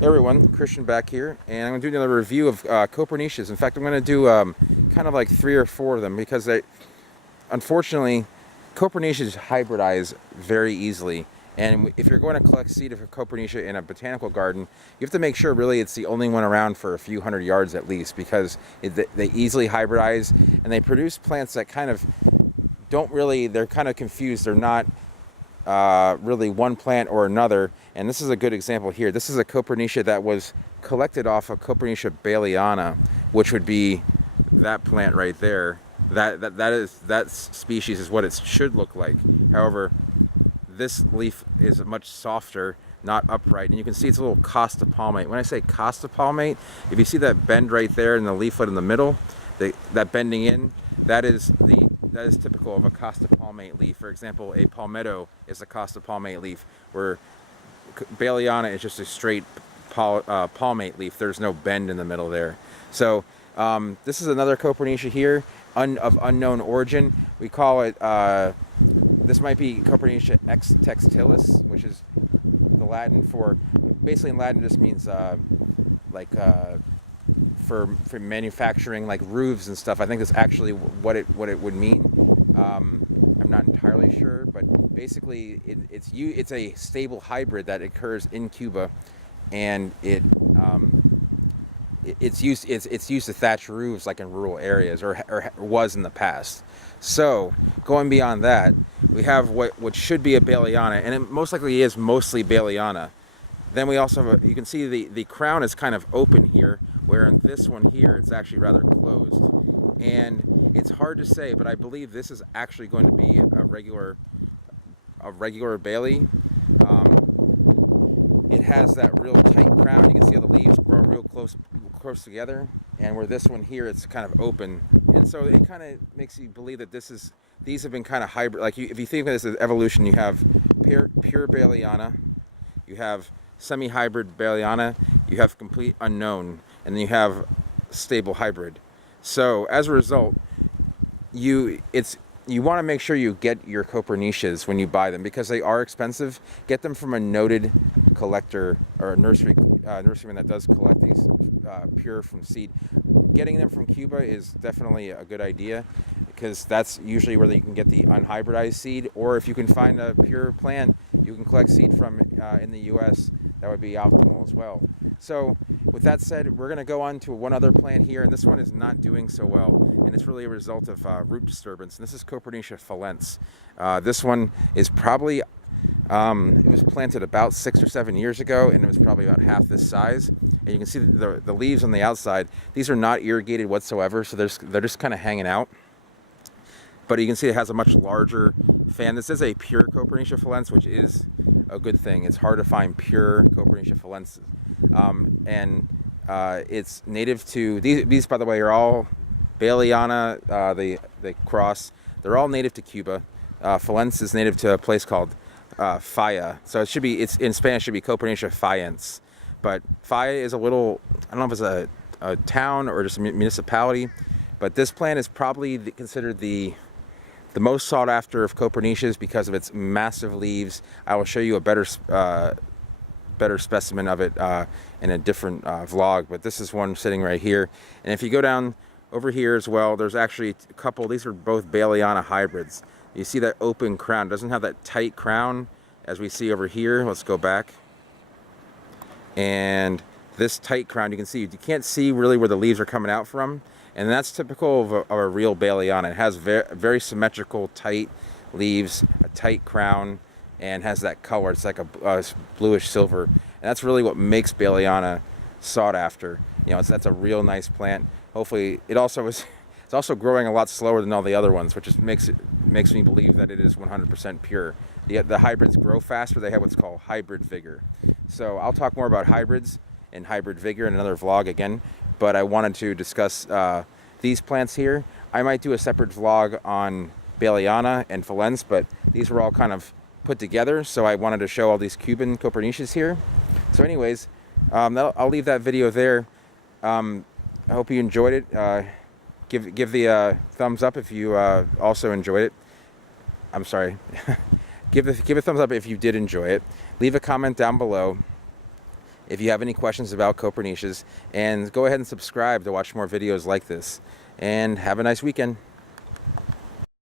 Hey everyone, Christian back here, and I'm going to do another review of Copernicias. In fact, I'm going to do kind of like 3 or 4 of them because unfortunately, Copernicias hybridize very easily. And if you're going to collect seed of a Copernicia in a botanical garden, you have to make sure really it's the only one around for a few hundred yards at least, because they easily hybridize and they produce plants that kind of they're kind of confused. They're not really one plant or another, and this is a good example here. This is a Copernicia that was collected off of Copernicia baileyana, which would be that plant right there. That species is what it should look like. However, this leaf is much softer, not upright, and you can see it's a little costa palmate. When I say costa palmate, if you see that bend right there in the leaflet in the middle, that bending in, that is typical of a costa palmate leaf. For example, a palmetto is a costa palmate leaf, where baileyana is just a straight palmate leaf. There's no bend in the middle there. So this is another Copernicia here, of unknown origin. We call it, this might be Copernicia ex textilis, which is the Latin for, basically in Latin just means for manufacturing, like roofs and stuff. I think that's actually what it would mean. I'm not entirely sure, but basically it's a stable hybrid that occurs in Cuba, and it's used to thatch roofs like in rural areas, or was in the past. So going beyond that, we have what should be a baileyana, and it most likely is mostly baileyana. Then we also have you can see the crown is kind of open here, where in this one here it's actually rather closed. And it's hard to say, but I believe this is actually going to be a regular bailey. It has that real tight crown. You can see how the leaves grow real close together, and where this one here, it's kind of open. And so it kind of makes you believe that these have been kind of hybrid. Like if you think of this as evolution, you have pure baileyana, you have semi-hybrid baileyana, you have complete unknown, and then you have stable hybrid. So as a result, you want to make sure you get your Copernicias when you buy them, because they are expensive. Get them from a noted collector or a nurseryman that does collect these pure from seed. Getting them from Cuba is definitely a good idea, because that's usually where you can get the unhybridized seed. Or if you can find a pure plant you can collect seed from in the US, that would be optimal as well. So with that said, we're going to go on to one other plant here, and this one is not doing so well, and it's really a result of root disturbance. And this is Copernicia fallaensis. This one is probably, it was planted about 6 or 7 years ago, and it was probably about half this size. And you can see the leaves on the outside. These are not irrigated whatsoever, so they're just kind of hanging out. But you can see it has a much larger fan. This is a pure Copernicia fallaensis, which is a good thing. It's hard to find pure Copernicia fallaensis. It's native to, these by the way are all baileyana, the cross. They're all native to Cuba. Fallaensis is native to a place called Falla. So it's in Spanish, it should be Copernicia fallaensis. But Falla is a little, I don't know if it's a town or just a municipality, but this plant is probably considered the most sought after of Copernicias because of its massive leaves. I will show you a better specimen of it in a different vlog, but this is one sitting right here. And if you go down over here as well, there's actually a couple. These are both baileyana hybrids. You see that open crown. It doesn't have that tight crown as we see over here. Let's go back. And this tight crown, you can see, you can't see really where the leaves are coming out from. And that's typical of a real baileyana. It has very symmetrical, tight leaves, a tight crown, and has that color. It's like a bluish silver. And that's really what makes baileyana sought after. You know, that's a real nice plant. Hopefully, it's also growing a lot slower than all the other ones, which just makes me believe that it is 100% pure. The hybrids grow faster. They have what's called hybrid vigor. So I'll talk more about hybrids and hybrid vigor in another vlog again. But I wanted to discuss these plants here. I might do a separate vlog on baileyana and fallaensis, but these were all kind of put together, so I wanted to show all these Cuban Copernicias here. So anyways, I'll leave that video there. I hope you enjoyed it. Give the thumbs up if you also enjoyed it. I'm sorry. give a thumbs up if you did enjoy it. Leave a comment down below. if you have any questions about Copernicias, and go ahead and subscribe to watch more videos like this. And have a nice weekend.